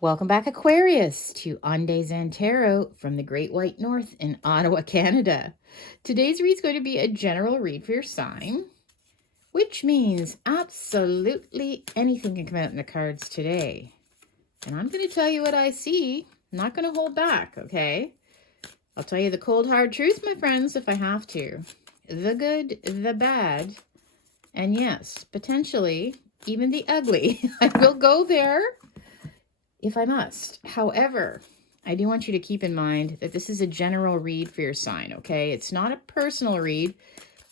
Welcome back, Aquarius, to On Days and Tarot from the Great White North in Ottawa, Canada. Today's read is going to be a general read for your sign, which means absolutely anything can come out in the cards today. And I'm going to tell you what I see. I'm not going to hold back, okay? I'll tell you the cold, hard truth, my friends, if I have to. The good, the bad, and yes, potentially even the ugly. I will go there if I must. However, I do want you to keep in mind that this is a general read for your sign, okay? It's not a personal read.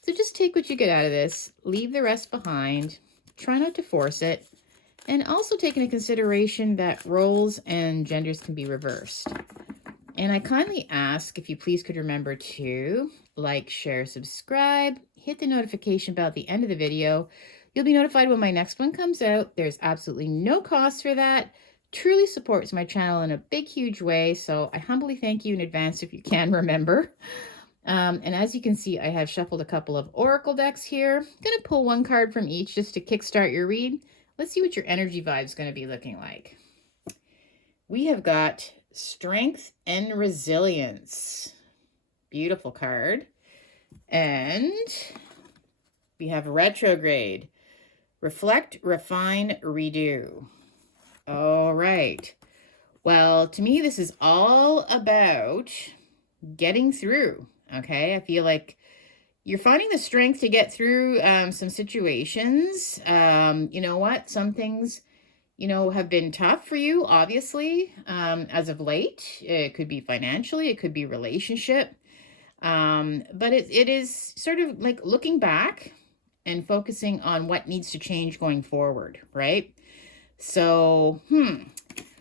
So just take what you get out of this, leave the rest behind, try not to force it, and also take into consideration that roles and genders can be reversed. And I kindly ask if you please could remember to like, share, subscribe, hit the notification bell at the end of the video. You'll be notified when my next one comes out. There's absolutely no cost for that. Truly supports my channel in a big, huge way. So I humbly thank you in advance if you can remember. And as you can see, I have shuffled a couple of oracle decks here. I'm going to pull one card from each just to kickstart your read. Let's see what your energy vibe is going to be looking like. We have got Strength and Resilience. Beautiful card. And we have Retrograde. Reflect, Refine, Redo. All right. Well, to me, this is all about getting through, okay? I feel like you're finding the strength to get through some situations. You know what? Some things, have been tough for you, obviously, as of late. It could be financially, it could be relationship. But it is sort of like looking back and focusing on what needs to change going forward, right? So,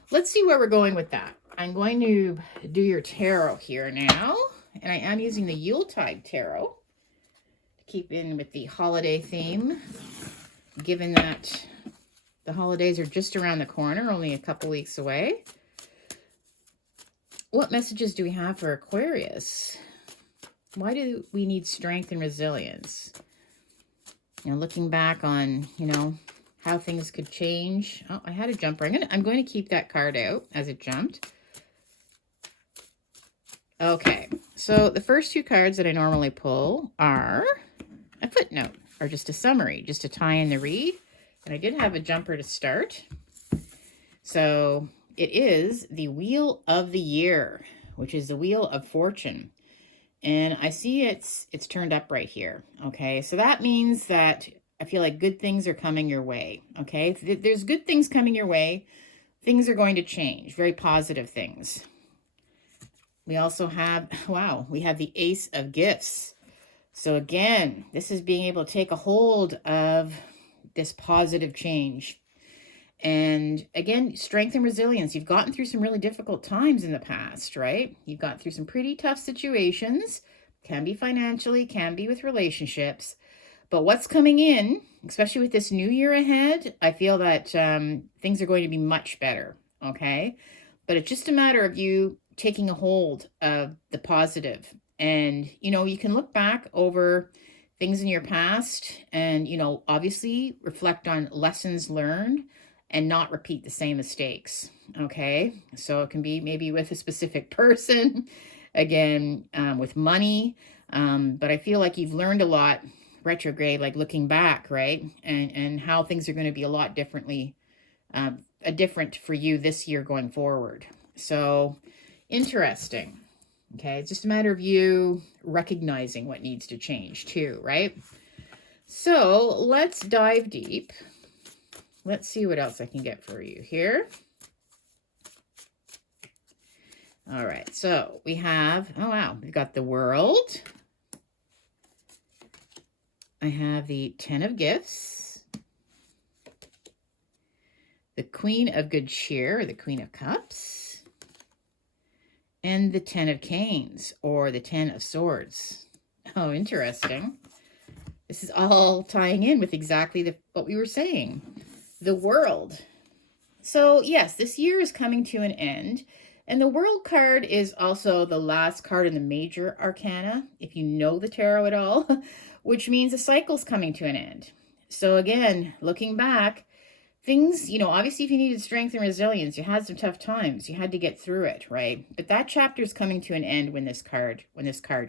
let's see where we're going with that. I'm going to do your tarot here now, and I am using the Yuletide Tarot to keep in with the holiday theme, given that the holidays are just around the corner, only a couple weeks away. What messages do we have for Aquarius? Why do we need strength and resilience? Looking back on, how things could change. Oh, I had a jumper. I'm going to keep that card out as it jumped. Okay, so the first two cards that I normally pull are a footnote, or just a summary, just to tie in the read. And I did have a jumper to start. So it is the Wheel of the Year, which is the Wheel of Fortune. And I see it's turned up right here. Okay, so that means that I feel like good things are coming your way, okay? If there's good things coming your way, things are going to change, very positive things. We also have, we have the Ace of Gifts. So again, this is being able to take a hold of this positive change. And again, strength and resilience. You've gotten through some really difficult times in the past, right? You've gotten through some pretty tough situations. Can be financially, can be with relationships. But what's coming in, especially with this new year ahead, I feel that things are going to be much better, okay? But it's just a matter of you taking a hold of the positive. And, you can look back over things in your past and, obviously reflect on lessons learned and not repeat the same mistakes, okay? So it can be maybe with a specific person, again, with money. But I feel like you've learned a lot, retrograde, like looking back, right? And how things are going to be a lot differently, different for you this year going forward. So interesting. Okay, it's just a matter of you recognizing what needs to change too, right? So let's dive deep. Let's see what else I can get for you here. All right, so we have, we've got the World. I have the Ten of Gifts, the Queen of Good Cheer, or the Queen of Cups, and the Ten of Canes, or the Ten of Swords. Oh, interesting. This is all tying in with exactly what we were saying. The World. So yes, this year is coming to an end. And the World card is also the last card in the major arcana, if you know the tarot at all, which means a cycle's coming to an end. So again, looking back, things, obviously if you needed strength and resilience, you had some tough times. You had to get through it, right? But that chapter is coming to an end when this card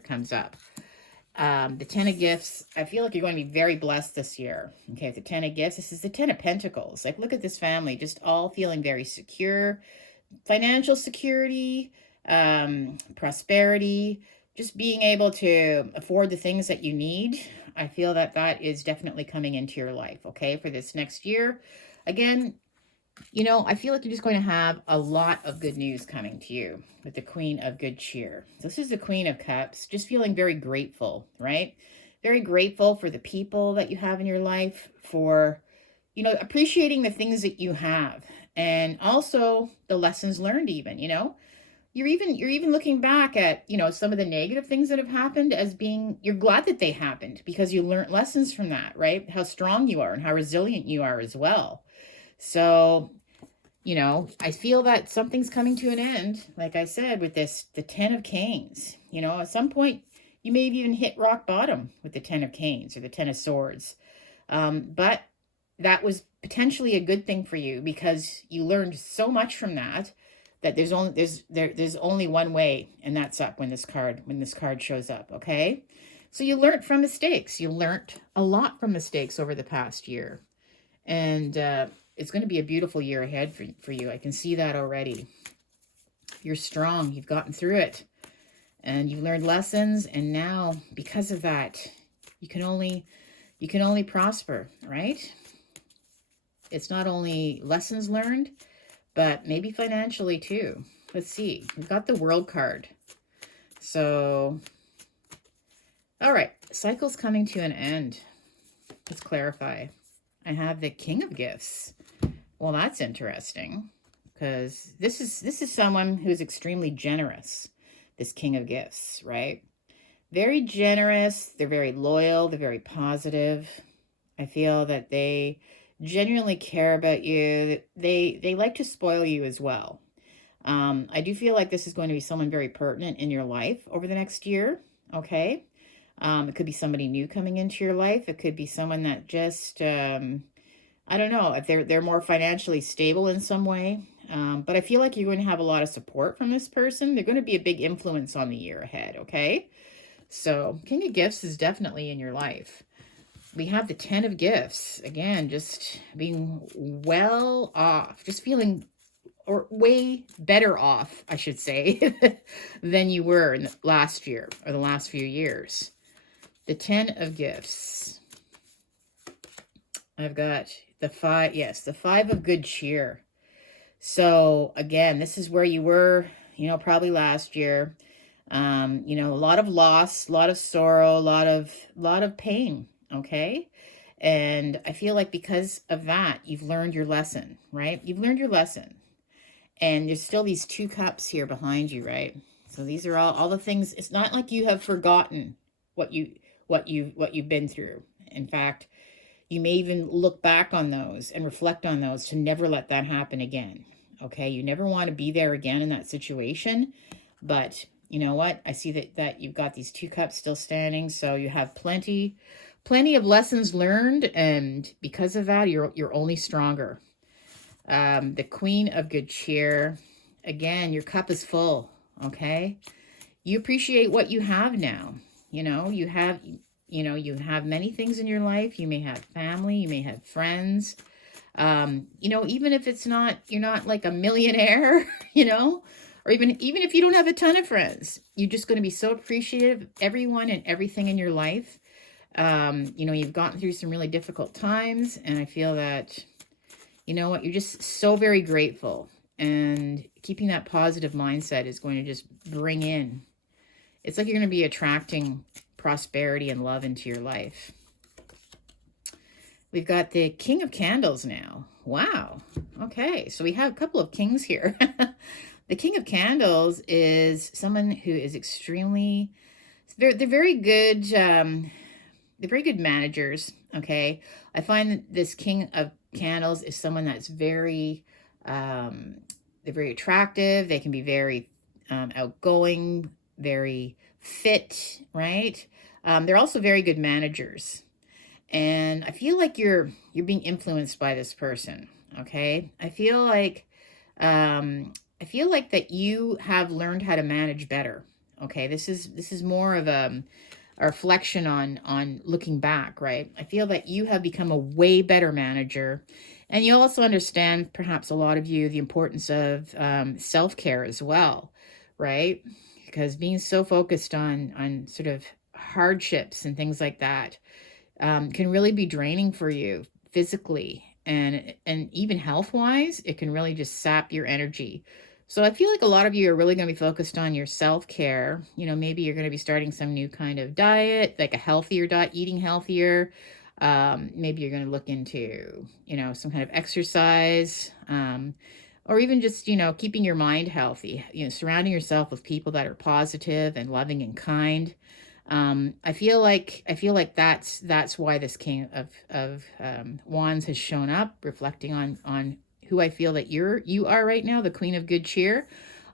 comes up. The Ten of Gifts, I feel like you're going to be very blessed this year. Okay, the Ten of Gifts, this is the Ten of Pentacles. Like, look at this family, just all feeling very secure, financial security, prosperity, just being able to afford the things that you need. I feel that that is definitely coming into your life, okay, for this next year. Again, I feel like you're just going to have a lot of good news coming to you with the Queen of Good Cheer. This is the Queen of Cups, just feeling very grateful, right? Very grateful for the people that you have in your life, for, appreciating the things that you have, and also the lessons learned even, You're even looking back at, some of the negative things that have happened as being, you're glad that they happened because you learned lessons from that, right? How strong you are and how resilient you are as well. So, I feel that something's coming to an end, like I said, with the Ten of Canes. At some point, you may have even hit rock bottom with the Ten of Canes or the Ten of Swords. But that was potentially a good thing for you because you learned so much from that there's only one way, and that's up when this card shows up, okay? So you learned from mistakes. You learned a lot from mistakes over the past year. And it's going to be a beautiful year ahead for you. I can see that already. You're strong. You've gotten through it. And you've learned lessons. And now, because of that, you can only prosper, right? It's not only lessons learned, but maybe financially too. Let's see. We've got the World card. So, all right. Cycle's coming to an end. Let's clarify. I have the King of Gifts. Well, that's interesting because this is someone who is extremely generous, this King of Gifts, right? Very generous. They're very loyal. They're very positive. I feel that they genuinely care about you. They like to spoil you as well. I do feel like this is going to be someone very pertinent in your life over the next year, okay? It could be somebody new coming into your life. It could be someone that just, I don't know, if they're more financially stable in some way. But I feel like you're going to have a lot of support from this person. They're going to be a big influence on the year ahead, okay? So King of Gifts is definitely in your life. We have the Ten of Gifts. Again, just being well off, just feeling or way better off, I should say, than you were in the last year or the last few years. The Ten of Gifts. I've got the Five of Good Cheer. So again, this is where you were, probably last year. A lot of loss, a lot of sorrow, a lot of pain. Okay. And I feel like because of that, you've learned your lesson, right? You've learned your lesson. And there's still these two cups here behind you, right? So these are all the things. It's not like you have forgotten what you've been through. In fact, you may even look back on those and reflect on those to never let that happen again. Okay. You never want to be there again in that situation. But you know what? I see that you've got these two cups still standing. So you have plenty of lessons learned, and because of that, you're only stronger. The Queen of Good Cheer. Again, your cup is full, okay? You appreciate what you have now. You have many things in your life. You may have family, you may have friends. Even if you're not like a millionaire, or even if you don't have a ton of friends, you're just going to be so appreciative of everyone and everything in your life. You've gotten through some really difficult times, and I feel that, you're just so very grateful, and keeping that positive mindset is going to just bring in, it's like you're going to be attracting prosperity and love into your life. We've got the King of Candles now. Wow. Okay, so we have a couple of kings here. The King of Candles is someone who is they're very good. They're very good managers, okay? I find that this King of Candles is someone that's they're very attractive. They can be very outgoing, very fit, right? They're also very good managers. And I feel like you're being influenced by this person, Okay. I feel like that you have learned how to manage better. Okay. This is more of a reflection on looking back, right? I feel that you have become a way better manager. And you also understand, perhaps a lot of you, the importance of self-care as well, right? Because being so focused on sort of hardships and things like that can really be draining for you physically and even health wise. It can really just sap your energy. So I feel like a lot of you are really going to be focused on your self-care. Maybe you're going to be starting some new kind of diet, like a healthier diet, eating healthier. Maybe you're going to look into some kind of exercise, or even just keeping your mind healthy, surrounding yourself with people that are positive and loving and kind. I feel like that's why this King of Wands has shown up, reflecting on who I feel that you are right now, the Queen of Good Cheer.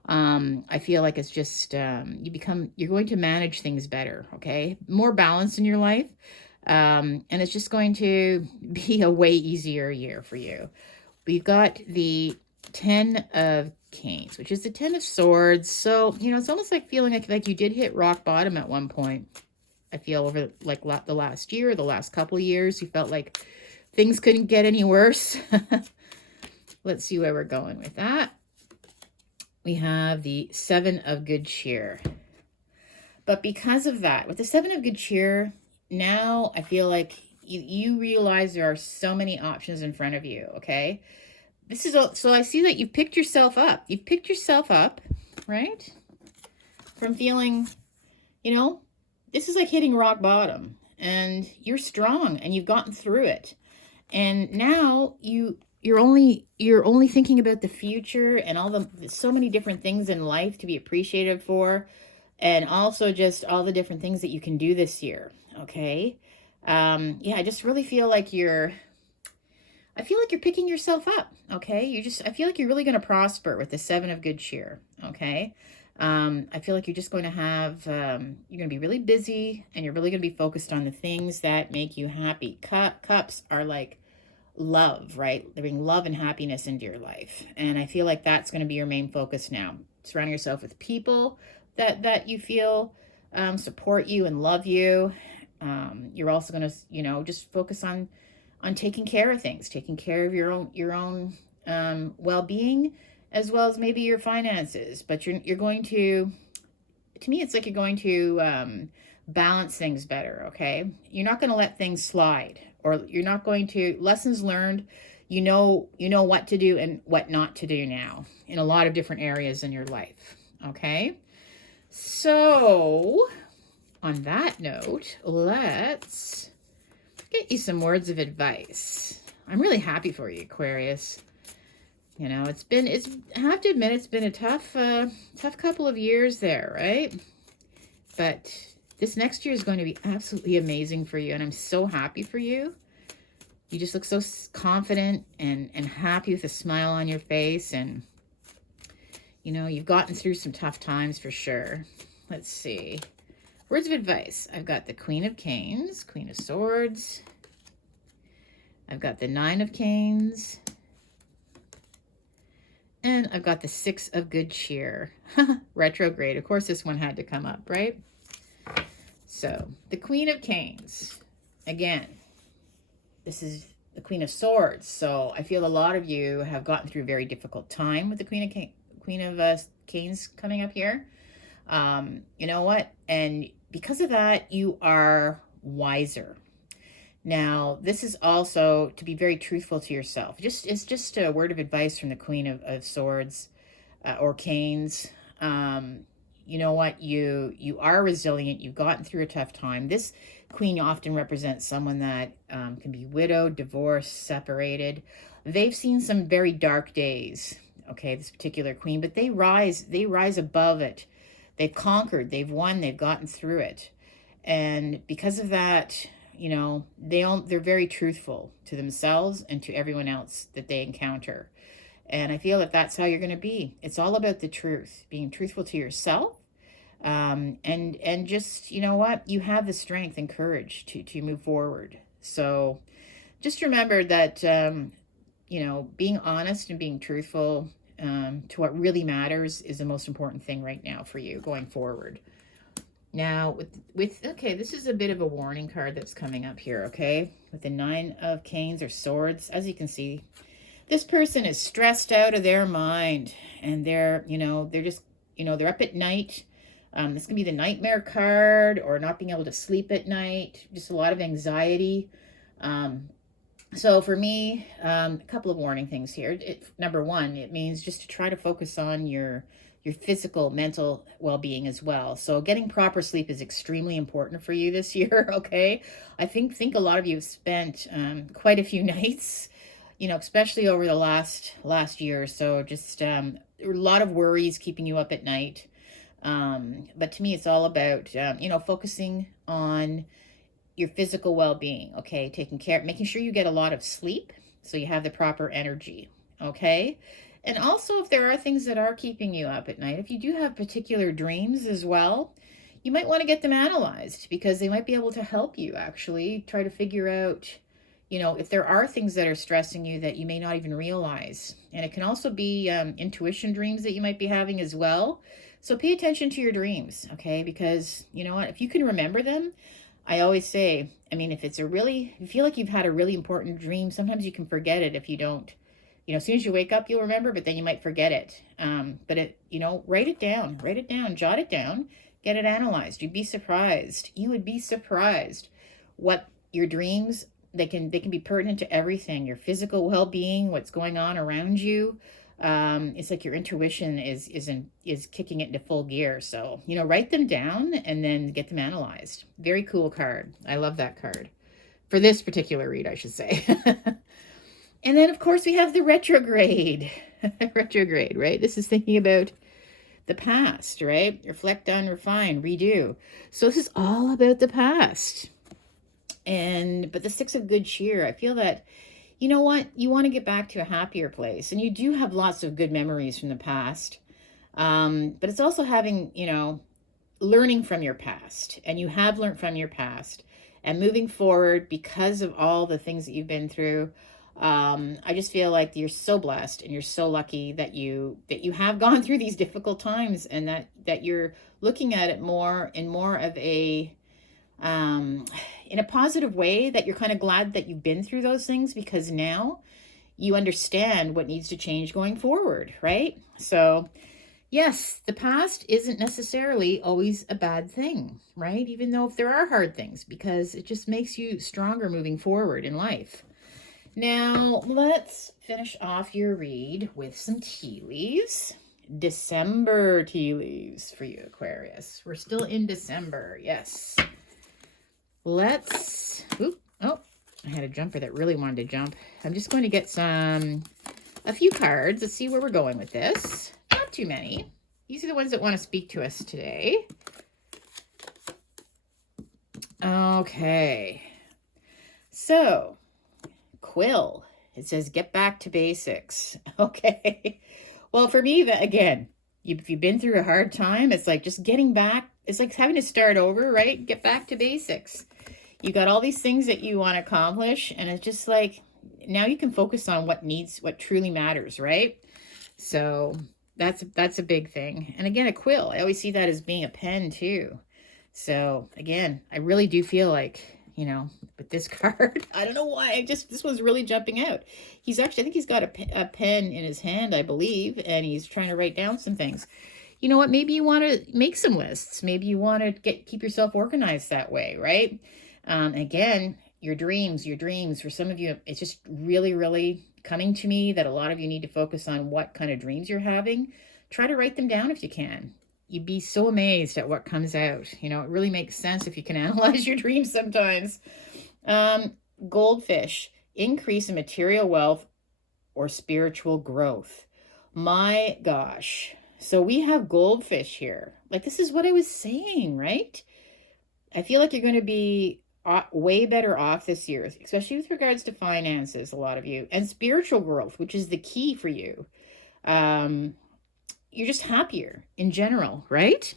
I feel like it's just you're going to manage things better, okay? More balance in your life. And it's just going to be a way easier year for you. We've got the 10 of Canes, which is the 10 of Swords. So, it's almost like feeling like you did hit rock bottom at one point. I feel over like the last year, the last couple of years, you felt like things couldn't get any worse. Let's see where we're going with that. We have the 7 of Good Cheer. But because of that, with the 7 of Good Cheer, now I feel like you realize there are so many options in front of you, okay? So I see that you've picked yourself up. You've picked yourself up, right? From feeling, this is like hitting rock bottom, and you're strong and you've gotten through it. And now you're only thinking about the future and so many different things in life to be appreciative for, and also just all the different things that you can do this year, okay? Yeah, I just really feel like you're picking yourself up, okay? I feel like you're really going to prosper with the 7 of Good Cheer, okay? I feel like you're just going to have, you're going to be really busy, and you're really going to be focused on the things that make you happy. Cups are like love, right? They bring love and happiness into your life. And I feel like that's going to be your main focus now. Surrounding yourself with people that you feel support you and love you. You're also going to, just focus on taking care of things, taking care of your own well-being, as well as maybe your finances. But you're going to me, it's like you're going to balance things better, okay? You're not going to let things slide, or you're not going to, lessons learned, you know what to do and what not to do now in a lot of different areas in your life, okay? So on that note, let's get you some words of advice. I'm really happy for you, Aquarius. I have to admit, it's been a tough couple of years there, right? But this next year is going to be absolutely amazing for you, and I'm so happy for you. You just look so confident and happy with a smile on your face, and you've gotten through some tough times for sure. Let's see. Words of advice. I've got the Queen of Canes, Queen of Swords. I've got the 9 of Canes. And I've got the 6 of Good Cheer. Retrograde. Of course, this one had to come up, right? So, the Queen of Canes. Again, this is the Queen of Swords. So, I feel a lot of you have gotten through a very difficult time with the Queen of Canes coming up here. You know what? And because of that, you are wiser. Now, this is also to be very truthful to yourself. It's just a word of advice from the Queen of Swords or Canes. You know what? You are resilient. You've gotten through a tough time. This Queen often represents someone that can be widowed, divorced, separated. They've seen some very dark days, okay, this particular Queen, but they rise above it. They've conquered, they've won, they've gotten through it. And because of that, they're very truthful to themselves and to everyone else that they encounter. And I feel that that's how you're going to be. It's all about the truth, being truthful to yourself. And just, you have the strength and courage to move forward. So just remember that being honest and being truthful to what really matters is the most important thing right now for you going forward. Now, okay, this is a bit of a warning card that's coming up here, okay? With the Nine of Canes or Swords, as you can see, this person is stressed out of their mind, and they're just, they're up at night. This can be the nightmare card, or not being able to sleep at night, just a lot of anxiety. So for me, a couple of warning things here. Number one, it means just to try to focus on your physical, mental well-being as well. So getting proper sleep is extremely important for you this year, okay? I think a lot of you have spent quite a few nights, especially over the last year or so, just a lot of worries keeping you up at night. But to me, it's all about, focusing on your physical well-being, okay? Taking care, making sure you get a lot of sleep so you have the proper energy, okay? And also, if there are things that are keeping you up at night, if you do have particular dreams as well, you might want to get them analyzed, because they might be able to help you actually try to figure out, if there are things that are stressing you that you may not even realize. And it can also be intuition dreams that you might be having as well. So pay attention to your dreams, okay? Because you know what, if you can remember them, I always say, if you feel like you've had a really important dream, sometimes you can forget it if you don't. As soon as you wake up, you'll remember, but then you might forget it. But write it down, jot it down, get it analyzed. You would be surprised what your dreams, they can be pertinent to everything, your physical well-being, what's going on around you. It's like your intuition is kicking it into full gear. So, write them down and then get them analyzed. Very cool card. I love that card. For this particular read, I should say. And then, of course, we have the retrograde. Retrograde, right? This is thinking about the past, right? Reflect on, refine, redo. So this is all about the past. But the Six of Good Cheer, I feel that, you know what? You want to get back to a happier place. And you do have lots of good memories from the past. But it's also having, learning from your past. And you have learned from your past. And moving forward, because of all the things that you've been through, I just feel like you're so blessed and you're so lucky that you have gone through these difficult times, and that you're looking at it more of a in a positive way, that you're kind of glad that you've been through those things, because now you understand what needs to change going forward, right? So yes, the past isn't necessarily always a bad thing, right? Even though if there are hard things, because it just makes you stronger moving forward in life. Now, let's finish off your read with some tea leaves. December tea leaves for you, Aquarius. We're still in December, yes. I had a jumper that really wanted to jump. I'm just going to get a few cards. Let's see where we're going with this. Not too many. These are the ones that want to speak to us today. Okay. So, Quill. It says, get back to basics. Okay. Well, for me, again, if you've been through a hard time, it's like just getting back. It's like having to start over, right? Get back to basics. You got all these things that you want to accomplish, and it's just like, now you can focus on what truly matters, right? So that's a big thing. And again, a quill, I always see that as being a pen too. So again, I really do feel like, with this card, I don't know why, this one's really jumping out. I think he's got a pen in his hand, I believe, and he's trying to write down some things. You know what? Maybe you want to make some lists. Maybe you want to keep yourself organized that way, right? Again, your dreams, for some of you, it's just really, really coming to me that a lot of you need to focus on what kind of dreams you're having. Try to write them down if you can. You'd be so amazed at what comes out. It really makes sense if you can analyze your dreams sometimes. Goldfish, increase in material wealth or spiritual growth. My gosh. So we have goldfish here. Like, this is what I was saying, right? I feel like you're going to be way better off this year, especially with regards to finances, a lot of you, and spiritual growth, which is the key for you. You're just happier in general, right?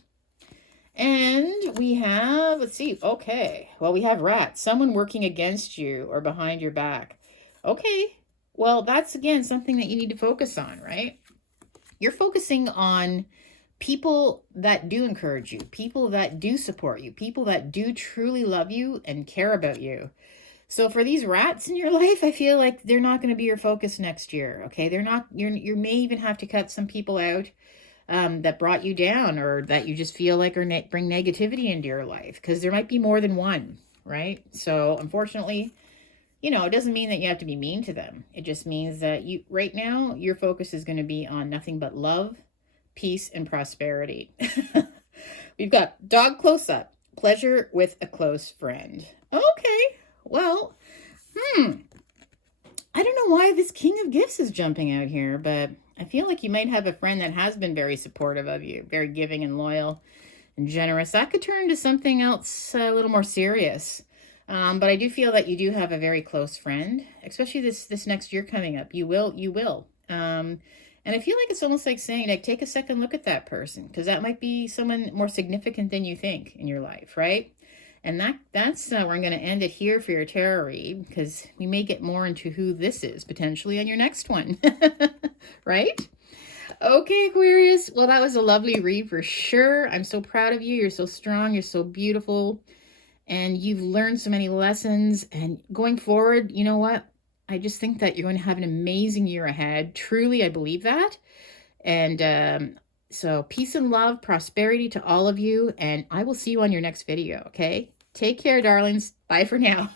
And we have, let's see, okay. Well, we have rats, someone working against you or behind your back. Okay, Well, that's again something that you need to focus on, right? You're focusing on people that do encourage you, people that do support you, people that do truly love you and care about you. So for these rats in your life, I feel like they're not going to be your focus next year. Okay, they're not. You may even have to cut some people out that brought you down, or that you just feel like bring negativity into your life, because there might be more than one, right? So unfortunately, it doesn't mean that you have to be mean to them. It just means that you right now your focus is going to be on nothing but love, peace, and prosperity. We've got dog close up, pleasure with a close friend. Okay, well, I don't know why this King of Gifts is jumping out here, but I feel like you might have a friend that has been very supportive of you, very giving and loyal and generous. That could turn to something else a little more serious. But I do feel that you do have a very close friend, especially this next year coming up. You will. And I feel like it's almost like saying, like, take a second look at that person, because that might be someone more significant than you think in your life, right? And that's where I'm going to end it here for your tarot read, because we may get more into who this is potentially on your next one, right? Okay, Aquarius. Well, that was a lovely read for sure. I'm so proud of you. You're so strong. You're so beautiful. And you've learned so many lessons. And going forward, you know what? I just think that you're going to have an amazing year ahead. Truly, I believe that. And so peace and love, prosperity to all of you. And I will see you on your next video, okay? Take care, darlings. Bye for now.